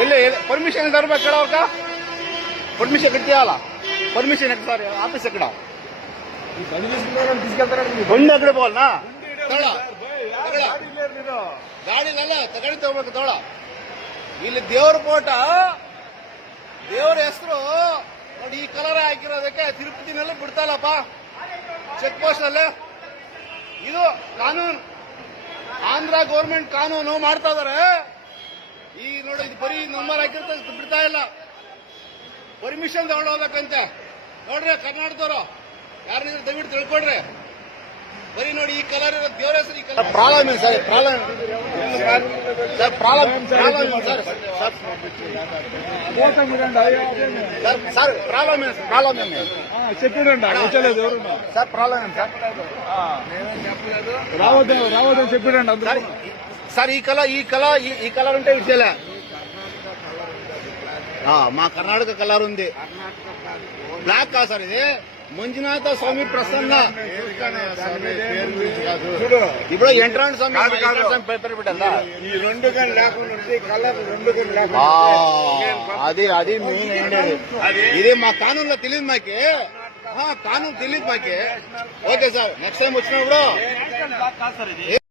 ಎಲ್ಲಿ ಪರ್ಮಿಷನ್ ತರಬೇಕು ಕೇಳೋಕ permission ಕಟ್ಟಿಯಾಲ permission sir office ಎక్కడ ಬಂಡಿ ಅಕಡೆ ಬೋಲ್ನಾ ತಗೊಳ ಗಾಡಿಲಲ್ಲ ತಗೊಂಡು ತಗೋಬೇಕು ತಗೊಳ ಇಲ್ಲಿ ದೇವ್ರ ಫೋಟ ದೇವ್ರ ಹೆಸರು ನೋಡಿ ಈ ಕಲರ್ ಹಾಕಿರೋದಕ್ಕೆ ತಿರುಪತಿನಲ್ಲಿ ಬಿಡ್ತಾರಪ್ಪ ಚೆಕ್ ಪೋಸ್ಟ್ ಅಲ್ಲಿ ಇದು ಕಾನೂನು ಆಂಧ್ರ ಗೌರ್ಮೆಂಟ್ ಕಾನೂನು ಮಾಡ್ತಾ ಇದಾರೆ ಈ ನೋಡಿ ಇದು ಬರೀ ನಂಬರ್ ಹಾಕಿರ್ತ ಬಿಡ್ತಾ ಇಲ್ಲ ಪರ್ಮಿಷನ್ ತಗೊಂಡು ಹೋಗ್ಬೇಕಂತೆ ನೋಡ್ರಿ ಕರ್ನಾಟಕದವರು ಯಾರನ್ನ ದಯವಿಟ್ಟು ತಿಳ್ಕೊಡ್ರಿ ಬರೀ ನೋಡಿ ಈ ಕಲರ್ ಇರೋ ದೇವರ ಹೆಸರು ಈ ಕಲರ್ ಪ್ರಾಬ್ಲಮ್ ಏನು sir problem sir problem sir sir problem sir problem sir రావద్దని చెప్పాడండి అందరూ సార్ ఈ కలర్ ఉంటే ఇచ్చేలే మా కర్ణాటక కలర్ ఉంది బ్లాక్ కాదు సార్ ఇది మంజునాథ స్వామి ప్రసన్న ఇప్పుడు ఎంట్రాన్స్ స్వామి పేపర్ పెట్టా ఈ రెండు గంటలు లేకుండా కలర్ రెండు గంటలు లేకుండా అది మెయిన్ ఏంటది ఇది మా కానూన్లో తెలియదు మాకి కానూన్ తెలియదు మాకి ఓకే సార్ నెక్స్ట్ టైం వచ్చినప్పుడు